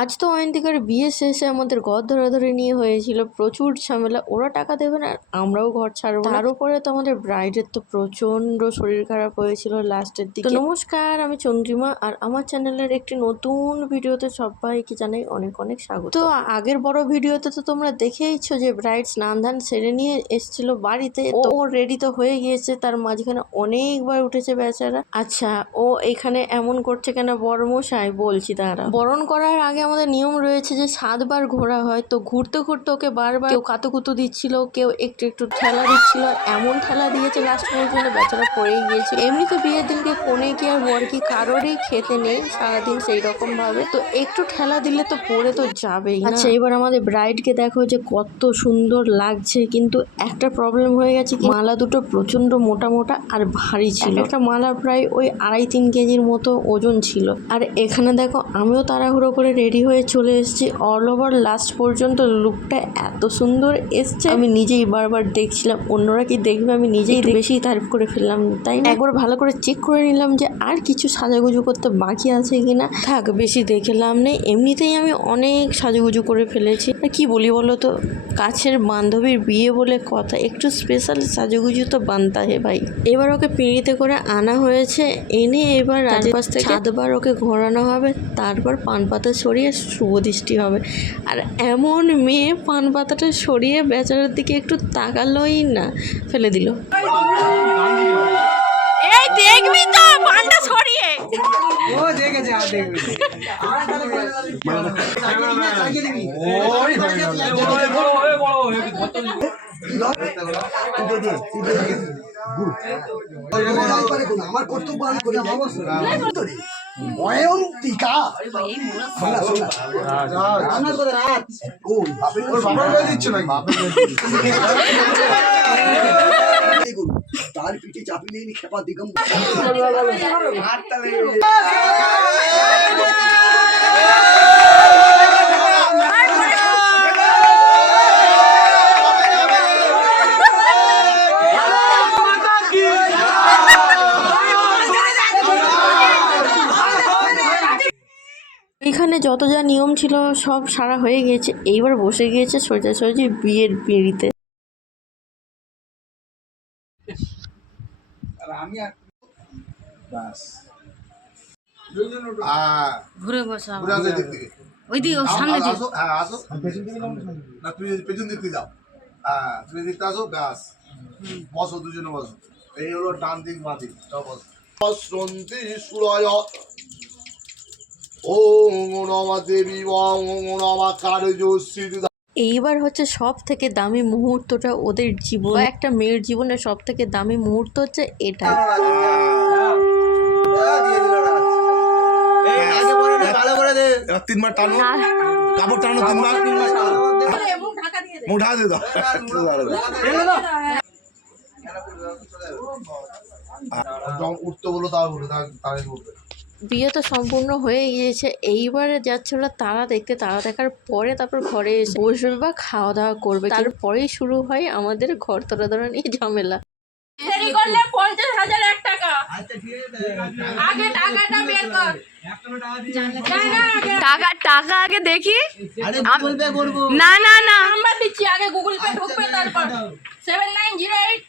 আজ তো অয়ন্তিকার বিয়ে শেষে আমাদের ঘর ধরাধরি নিয়ে হয়েছিল প্রচুর ঝামেলা। ওরা টাকা দেবে না, আমরাও ঘর ছাড়বো। তার উপরে তো আমাদের ব্রাইডের তো প্রচন্ড শরীর খারাপ হয়েছিল লাস্টের দিকে। তো নমস্কার, আমি চন্দ্রিমা আর আমার চ্যানেলের একটি নতুন ভিডিওতে সবাইকে জানাই অনেক অনেক স্বাগত। তো আগের বড় ভিডিওতে তো তোমরা দেখেইছো যে ব্রাইড স্নান ধান সেরে নিয়ে এসেছিল বাড়িতে। ও রেডি তো হয়ে গিয়েছে, তার মাঝখানে অনেকবার উঠেছে বেচারা। আচ্ছা, ও এখানে এমন করছে কেন বড়মশাই? বলছি তারা। বরণ করার আগে আমাদের নিয়ম রয়েছে যে 7 বার ঘোরা হয়। তো ঘুরতে ঘুরতে ওকে বারবার কেউ কাতুকুতু দিচ্ছিল, কেউ একটু একটু ঠেলা দিচ্ছিল। এমন ঠেলা দিয়েছে লাস্ট পর্যন্ত বেচারা পড়েই গিয়েছে। এমনি তো বিয়ের দিনকে কোনে কি আর বর কি কারোরই খেতে নেই সারাদিন সেই রকম ভাবে, তো একটু ঠেলা দিলে তো পড়ে তো যাবেই। আচ্ছা, এবার আমাদের ব্রাইডকে দেখো যে কত সুন্দর লাগছে, কিন্তু একটা প্রবলেম হয়ে গেছে, মালা দুটো প্রচন্ড মোটা মোটা আর ভারী ছিল। একটা মালা প্রায় ওই 2.5-3 কেজির মতো ওজন ছিল। আর এখানে দেখো আমিও তাড়াহুড়ো করে রেডি হয়ে চলে এসেছি। অল ওভার লাস্ট পর্যন্ত লুকটা এত সুন্দর এসছে, আমি নিজেই বারবার দেখছিলাম। অন্যরা কি দেখবে, আমি নিজেই বেশি তারিফ করে ফেললাম, তাই না? একবার ভালো করে চেক করে নিলাম যে আর কিছু সাজাগুজু করতে বাকি আছে কিনা। থাক, বেশি দেখে লাভ নেই, এমনিতেই আমি অনেক সাজুগুজু করে ফেলেছি। আর কি বলি বলো তো, কাছের বান্ধবীর বিয়ে বলে কথা, একটু স্পেশাল সাজুগুজু তো বানতা হে ভাই। এবার ওকে পিঁড়িতে করে আনা হয়েছে, এনে এবার রাজপাশ থেকে 7 বার ওকে ঘোরানো হবে, তারপর পান পাতা সরিয়ে শুভ দৃষ্টি হবে। আর এমন মেয়ে পান পাতাটা সরিয়ে বেচারার দিকে একটু তাকালোই না, ফেলে দিল। এই দেখবি তো পানটা সরিয়ে। ও দেখেছে, আর দেখবি। আমার কর্তব্য আমি করে অয়ন্তিকা তার পিঠে চাপিয়ে নিয়ে খেপা দিগম। এখানে যত যা নিয়ম ছিল সব সারা হয়ে গিয়েছে, এইবার বসে গিয়েছে সোজাসুজি বিয়ের পিঁড়িতে। ঘুরে বসা ওই দিকে সামনে আসো, হ্যাঁ আসো না, তুমি পেছন দিক থেকে যাও। হ্যাঁ, তুমি দেখতে আসো, ব্যাস বসো, দুজনে বসো। এই হলো ডান দিক মা দিক, সব বসো। বসন্তি সুরয় ওম নমঃ দেবী ওম নমঃ কার্যসিদ্ধি। এইবার হচ্ছে সব থেকে দামি মুহূর্তটা ওদের জীবন, একটা মেয়ের জীবনে সব থেকে দামি মুহূর্ত হচ্ছে এটা। তিনবার টানো, কাপড় টানো, তিনবার মুখ ঢাকা দিয়ে দাও। উঠতে বলো, তাও বলো, তাই বলবে। বিয়ে তো সম্পূর্ণ হয়ে গিয়েছে, এইবারে যাচ্ছিল তারা দেখতে। তারা দেখার পরে তারপর ঘরে এসে বসবে বা খাওয়া দাওয়া করবে, তারপরেই শুরু হয় আমাদের ঘর তোরা ধরা নিয়ে ঝামেলা। দেরি করলে 50,000 টাকা। আগে টাকাটা বের কর। টাকা আগে দেখি। না না না, নাম্বার দিচ্ছি, আগে গুগল পে ঢুকবে, তারপর 7908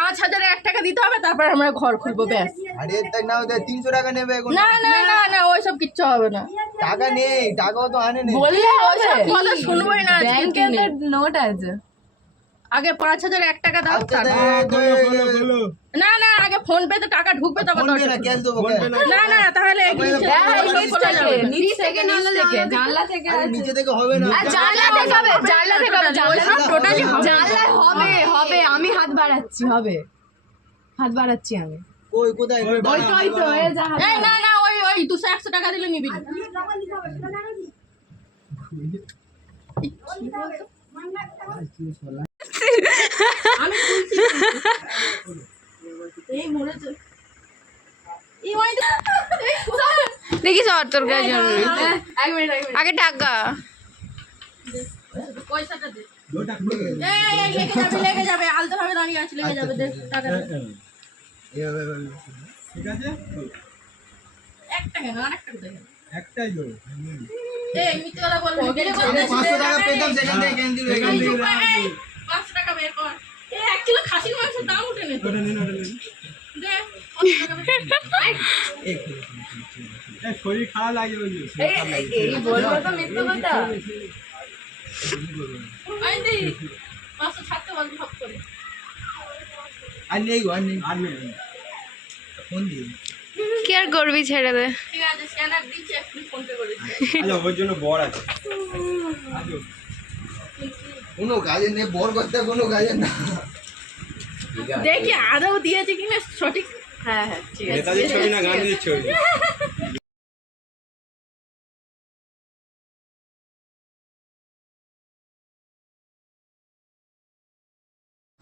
5,001 টাকা দিতে হবে, তারপর আমরা ঘর খুলবো, ব্যাস। আরে তাই না, 300 টাকা নেবে। না না না না, ওইসব কিচ্ছু হবে না। টাকা নেই, টাকাও তো আনে নেই। বললে ওইসব কথা শুনবোই না। ব্যাংকে তো নোট আছে। আগে 5,001 টাকা দাও। না না, আগে ফোন পে তে টাকা ঢুকবে, তখন না না, তাহলে নিচ থেকে জানলা থেকে নিচে থেকে হবে না, জানলা থেকে হবে, জানলা থেকে হবে, জানলা হবে হবে। আমি হাত বাড়াচ্ছি, হবে, হাত বাড়াচ্ছি আমি। ওই কোথায় ওই তো এই যা। এই না না, ওই 200-100 টাকা দিলে নিবি। আমি এই মরেছে দেখি তোর কাছে আগে টাকা পয়সাটা দে। লেগে যাবে, আলতো ভাবে দাঁড়িয়ে আছে, লেগে যাবে। দেখ টাকাটা। ঠিক আছে, 1 টাকা না, 1 টাকা। একটাই তো এই মিথ্যে কথা বলবি না। বিয়ে করতে আরে এসেছিস, 500 টাকা এই, পেতাম সেখান থেকে কেন দিল এখান এই থেকে চুপ কর, এই, 500 টাকা বের কর। এই 1 কিলো খাসির মাংসের দাম উঠে নে তো। দে, 500 টাকা বের কর। শরীর খারাপ লাগে এই বলবো তো মিথ্যে কথা। আই দি 500 ছাড়তে বল সব করে। আর নেই গো আর নেই ফোন দিয়ে কি আর করবি, ছেড়ে দে। ঠিক আছে, স্ক্যানার দিচ্ছি, একটু ফোন পে করে দিচ্ছি। আচ্ছা ওর জন্য বর আছে কোনো কাজে নেই বর করতে কোনো কাজে না দেখি আদৌ দিয়েছে কিনা সঠিক। হ্যাঁ হ্যাঁ ঠিক আছে। নেতাজির ছবি না গান্ধীজির ছবি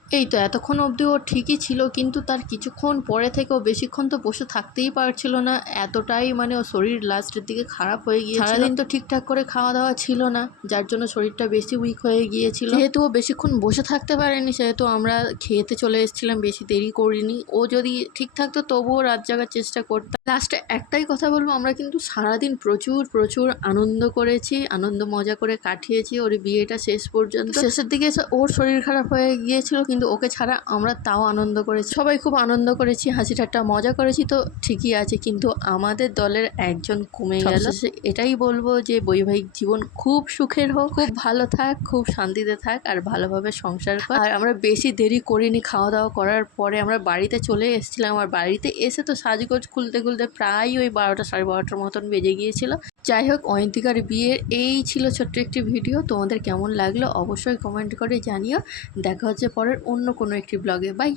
এই তো এতক্ষণ অবধি ও ঠিকই ছিল, কিন্তু তার কিছুক্ষণ পরে থেকে ও বেশিক্ষণ তো বসে থাকতেই পারছিল না, এতটাই মানে ও শরীর লাস্টের দিকে খারাপ হয়ে গিয়েছিল। সারাদিন তো ঠিকঠাক করে খাওয়া দাওয়া ছিল না, যার জন্য শরীরটা বেশি উইক হয়ে গিয়েছিল। যেহেতু ও বেশিক্ষণ বসে থাকতে পারেনি, সেহেতু আমরা খেতে চলে এসেছিলাম, বেশি দেরি করিনি। ও যদি ঠিক থাকতো তবুও রাত জাগার চেষ্টা করতাম। লাস্টে একটাই কথা বলবো, আমরা কিন্তু সারাদিন প্রচুর প্রচুর আনন্দ করেছি, আনন্দ মজা করে কাটিয়েছি ওর বিয়েটা শেষ পর্যন্ত। শেষের দিকে এসে ওর শরীর খারাপ হয়ে গিয়েছিল, কিন্তু ওকে ছাড়া আমরা তাও আনন্দ করেছি, সবাই খুব আনন্দ করেছি, হাসি ঠাট্টা মজা করেছি, তো ঠিকই আছে। কিন্তু আমাদের দলের একজন কমে গেল। এটাই বলবো যে বৈবাহিক জীবন খুব সুখের হোক, খুব ভালো থাক, খুব শান্তিতে থাক, আর ভালোভাবে সংসার কর। আর আমরা বেশি দেরি করিনি, খাওয়া দাওয়া করার পরে আমরা বাড়িতে চলে এসেছিলাম। আর বাড়িতে এসে তো সাজগোজ খুলতে খুলতে প্রায় ওই 12টা সাড়ে 12টার মতন বেজে গিয়েছিল। যাই হোক, অয়ন্তিকার বিয়ের এই ছিল ছোট্ট একটি ভিডিও। তোমাদের কেমন লাগলো অবশ্যই কমেন্ট করে জানিও। দেখা হচ্ছে পরের অন্য কোনো একটি ব্লগে। বাই।